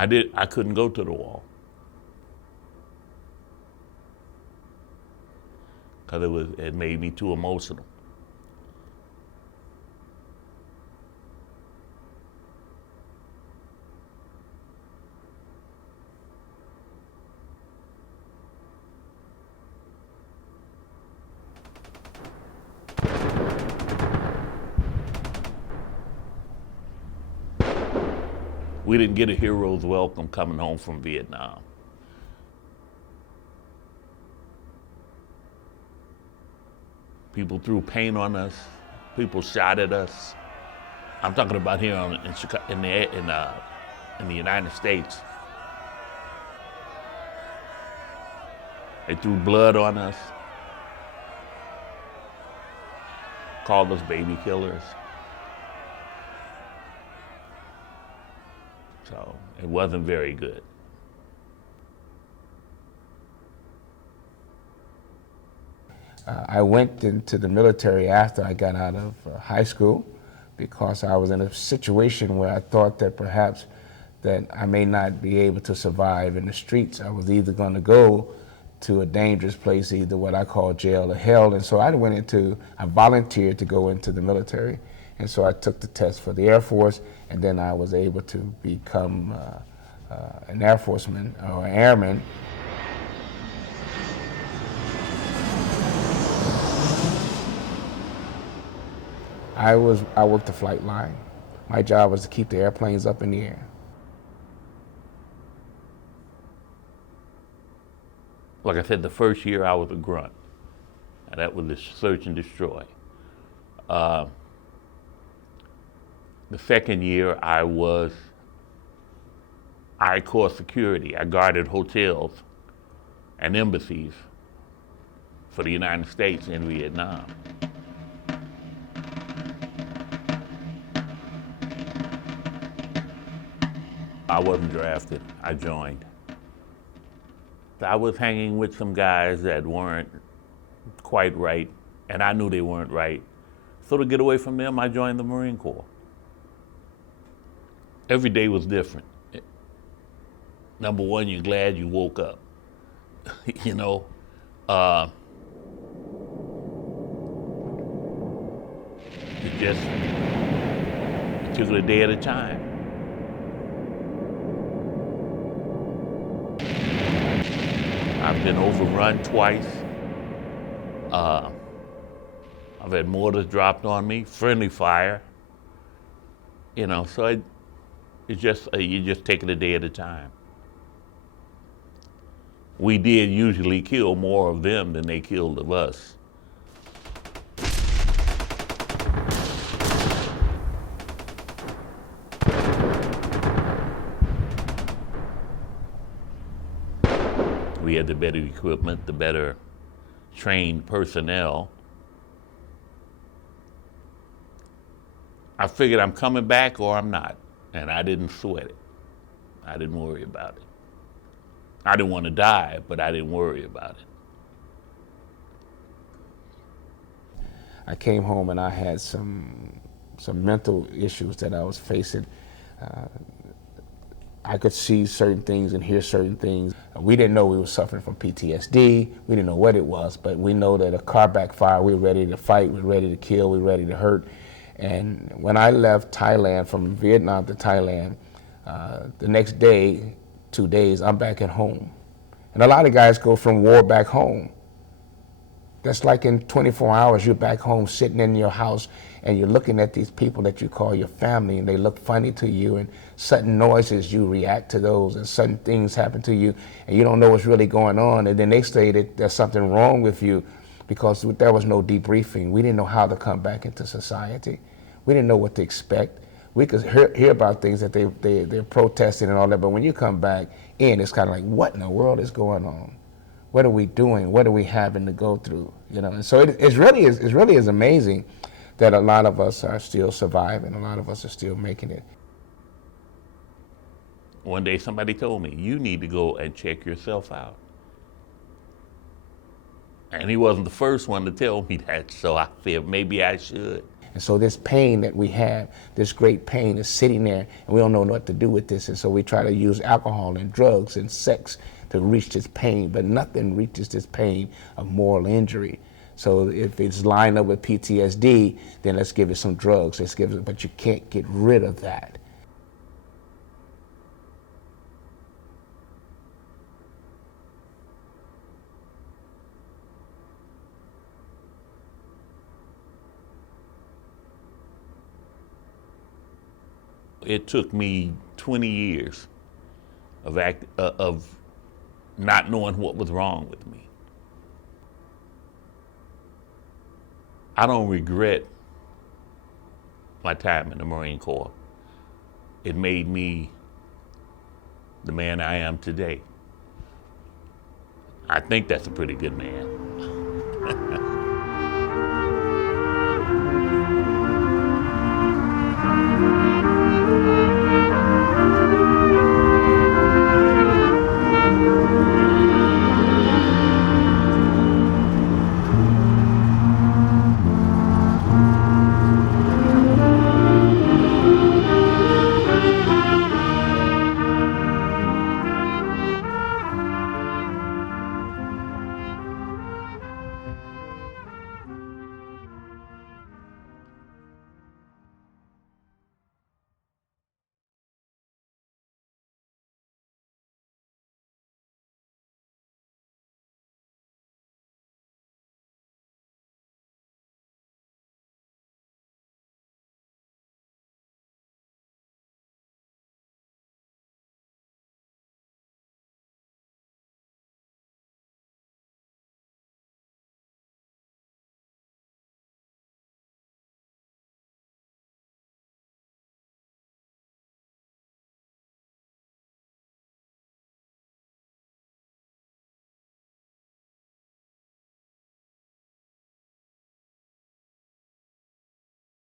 I couldn't go to the wall because it made me too emotional. We didn't get a hero's welcome coming home from Vietnam. People threw paint on us. People shot at us. I'm talking about here in Chicago, in the United States. They threw blood on us, called us baby killers. So it wasn't very good. I went into the military after I got out of high school because I was in a situation where I thought that perhaps that I may not be able to survive in the streets. I was either going to go to a dangerous place, either what I call jail or hell. And so I volunteered to go into the military. And so I took the test for the Air Force, and then I was able to become an Air Forceman or an airman. I worked the flight line. My job was to keep the airplanes up in the air. Like I said, the first year I was a grunt. And that was the search and destroy. The second year I caught security. I guarded hotels and embassies for the United States in Vietnam. I wasn't drafted, I joined. I was hanging with some guys that weren't quite right, and I knew they weren't right. So to get away from them, I joined the Marine Corps. Every day was different. Number one, you're glad you woke up. You know, you took it a day at a time. I've been overrun twice. I've had mortars dropped on me, friendly fire. You know, so you just take it a day at a time. We did usually kill more of them than they killed of us. We had the better equipment, the better trained personnel. I figured I'm coming back or I'm not, and I didn't sweat it. I didn't worry about it. I didn't want to die, but I didn't worry about it. I came home and I had some mental issues that I was facing. I could see certain things and hear certain things. We didn't know we were suffering from PTSD. We didn't know what it was, but we know that a car backfired. We were ready to fight. We were ready to kill. We were ready to hurt. And when I left Thailand, from Vietnam to Thailand, the next day, 2 days, I'm back at home. And a lot of guys go from war back home. That's like in 24 hours, you're back home sitting in your house and you're looking at these people that you call your family and they look funny to you, and sudden noises, you react to those, and sudden things happen to you and you don't know what's really going on, and then they say that there's something wrong with you because there was no debriefing. We didn't know how to come back into society. We didn't know what to expect. We could hear about things that they're protesting and all that, but when you come back in, it's kind of like, what in the world is going on? What are we doing? What are we having to go through? You know, and so it really is amazing that a lot of us are still surviving. A lot of us are still making it. One day somebody told me, you need to go and check yourself out. And he wasn't the first one to tell me that, so I feel maybe I should. And so this pain that we have, this great pain is sitting there, and we don't know what to do with this. And so we try to use alcohol and drugs and sex to reach this pain, but nothing reaches this pain of moral injury. So if it's lined up with PTSD, then let's give it some drugs. Let's give it, but you can't get rid of that. It took me 20 years of not knowing what was wrong with me. I don't regret my time in the Marine Corps. It made me the man I am today. I think that's a pretty good man.